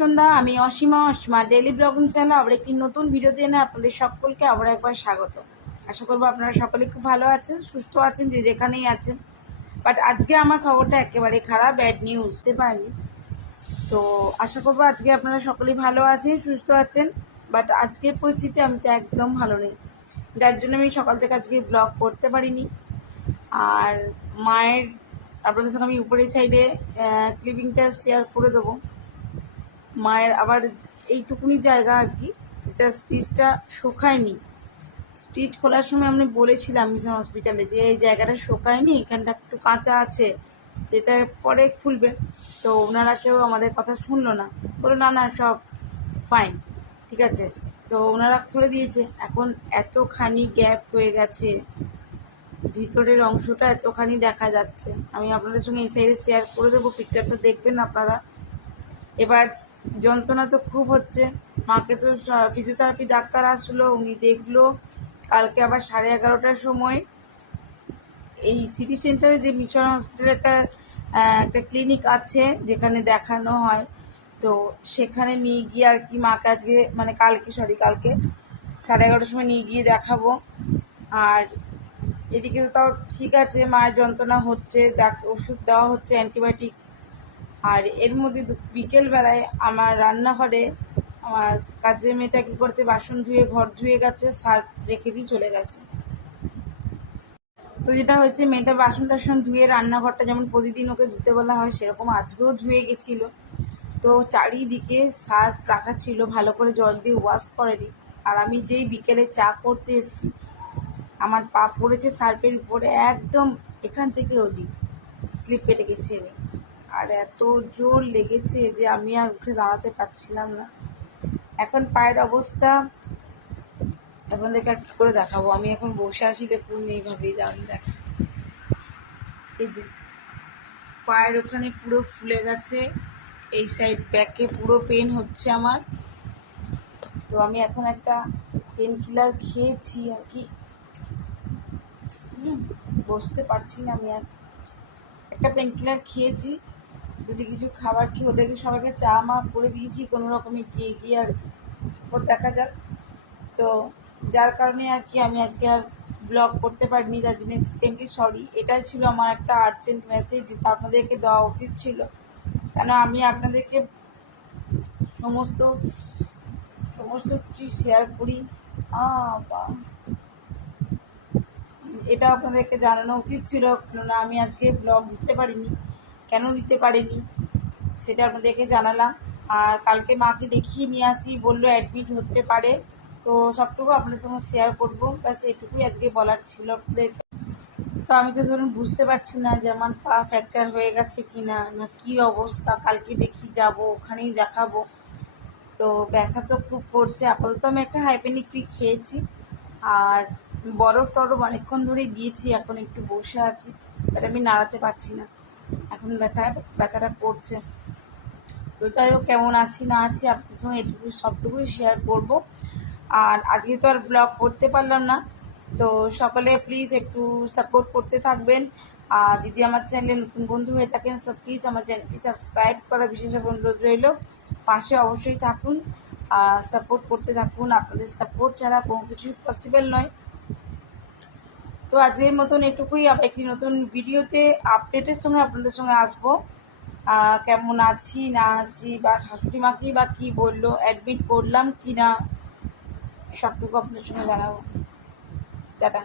সন্ধ্যা। আমি Asima daily blogging চ্যানেলে আবার একটি নতুন ভিডিওতে এনে আপনাদের সকলকে আবার একবার স্বাগত। আশা করবো আপনারা সকলে খুব ভালো আছেন, সুস্থ আছেন, যে যেখানেই আছেন। বাট আজকে আমার খবরটা একেবারে খারাপ, ব্যাড নিউজ দিতে পারিনি। তো আশা করবো আজকে আপনারা সকলেই ভালো আছেন, সুস্থ আছেন। বাট আজকের পরিস্থিতি আমি তো একদম ভালো নেই, যার জন্য আমি সকাল থেকে আজকে ব্লগ করতে পারিনি। আর মায়ের আপনাদের সঙ্গে আমি উপরের সাইডে ক্লিপিংটা শেয়ার করে দেবো। মায়ের আবার এইটুকুনি জায়গা আর কি, যেটা স্টিচটা শুকায়নি। স্টিচ খোলার সময় আমি বলেছিলাম মিশন হসপিটালে যে এই জায়গাটা শুকায়নি, এখানটা একটু কাঁচা আছে, যেটা পরে খুলবে। তো ওনারা কেউ আমাদের কথা শুনলো না, বললো না না সব ফাইন, ঠিক আছে। তো ওনারা খুলে দিয়েছে। এখন এতখানি গ্যাপ হয়ে গেছে, ভিতরের অংশটা এতখানি দেখা যাচ্ছে। আমি আপনাদের সঙ্গে এই সাইডে শেয়ার করে দেবো, পিকচারটা দেখবেন আপনারা। এবার যন্ত্রণা তো খুব হচ্ছে। মাকে তো ফিজিওথেরাপি ডাক্তার আসলো, উনি দেখলো। কালকে আবার 11:30টার সময় এই সিটি সেন্টারে যে মিশন হসপিটালে একটা ক্লিনিক আছে যেখানে দেখানো হয়, তো সেখানে নিয়ে গিয়ে আর কি মাকে আজকে কালকে 11:30টার সময় নিয়ে গিয়ে দেখাবো। আর এদিকে তো তাও ঠিক আছে, মায়ের যন্ত্রণা হচ্ছে, ওষুধ দেওয়া হচ্ছে, অ্যান্টিবায়োটিক। আর এর মধ্যে বিকেলবেলায় আমার রান্নাঘরে আমার কাজের মেয়েটা কী করছে, বাসন ধুয়ে ঘর ধুয়ে গেছে, সার্ফ রেখে দিয়ে চলে গেছে। তো যেটা হচ্ছে, মেয়েটা বাসন টাসন ধুয়ে রান্নাঘরটা যেমন প্রতিদিন ওকে ধুতে বলা হয়, সেরকম আজকেও ধুয়ে গেছিলো। তো চারিদিকে সার্ফ রাখা ছিল, ভালো করে জল দিয়ে ওয়াশ করেনি। আর আমি যেই বিকেলে চা করতে এসেছি, আমার পা পড়েছে সার্ফের উপরে, একদম এখান থেকে ওদিক স্লিপ কেটে গেছি আমি। আর এত জোর লেগেছে যে আমি আর উঠে দাঁড়াতে পারছিলাম না। এখন পায়ের অবস্থা আপনাদেরকে আর কী করে দেখাবো। আমি এখন বসে আছি, দেখুন এইভাবেই দেখ, এই যে পায়ের ওখানে পুরো ফুলে গেছে, এই সাইড ব্যাকে পুরো পেন হচ্ছে আমার। তো আমি এখন একটা পেন কিলার খেয়েছি আর কি, বসতে পারছি না আমি আর। একটা পেন কিলার খেয়েছি, যদি কিছু খাবার খেয়ে ওদেরকে সবাইকে চা মা করে দিয়েছি কোনো রকমে গিয়ে আর দেখা যাক। তো যার কারণে আর কি আমি আজকে আর ব্লগ করতে পারিনি, যার জন্য এক্সট্রিমলি সরি। এটাই ছিল আমার একটা আর্জেন্ট মেসেজ, যেটা আপনাদেরকে দেওয়া উচিত ছিল, কেন আমি আপনাদেরকে সমস্ত কিছুই শেয়ার করি। এটা আপনাদেরকে জানানো উচিত ছিল, কেননা আমি আজকে ব্লগ দিতে পারিনি। কেন দিতে পারিনি সেটা আপনাদেরকে জানালাম। আর কালকে মাকে দেখিয়ে নিয়ে আসি, বললো অ্যাডমিট হতে পারে। তো সবটুকু আপনাদের সঙ্গে শেয়ার করবো, ব্যাস এটুকুই আজকে বলার ছিল আপনাদেরকে। তো আমি তো ধরুন বুঝতে পারছি না যে আমার পা ফ্র্যাকচার হয়ে গেছে কি না, না কী অবস্থা। কালকে দেখি যাব, ওখানেই দেখাবো। তো ব্যথা তো খুব করছে। আপাতত আমি একটা হাইপেনিক খেয়েছি, আর বরফ টরফ অনেকক্ষণ ধরেই দিয়েছি। এখন একটু বসে আছি, বাট আমি নাড়াতে পারছি না, এখন ব্যথাটা করছে। তো যাই হোক, কেমন আছি না আছি আপনাদের সঙ্গে এটুকু সবটুকুই শেয়ার করব। আর আজকে তো আর ব্লগ করতে পারলাম না, তো সকলে প্লিজ একটু সাপোর্ট করতে থাকবেন। আর যদি আমার চ্যানেলে নতুন বন্ধু হয়ে থাকেন, সব প্লিজ আমার চ্যানেলটি সাবস্ক্রাইব করা বিশেষ অনুরোধ রইল। পাশে অবশ্যই থাকুন, সাপোর্ট করতে থাকুন। আপনাদের সাপোর্ট ছাড়া কোনো কিছুই পসিবল নয়। তো আজকের মতন এটুকুই, আবার একটি নতুন ভিডিওতে আপডেটের সঙ্গে আপনাদের সঙ্গে আসবো। কেমন আছি না আছি, বা শাশুড়ি মাকেই বা কী বললো, অ্যাডমিট করলাম কি না, সবটুকু আপনাদের সঙ্গে জানাবো। টাটা।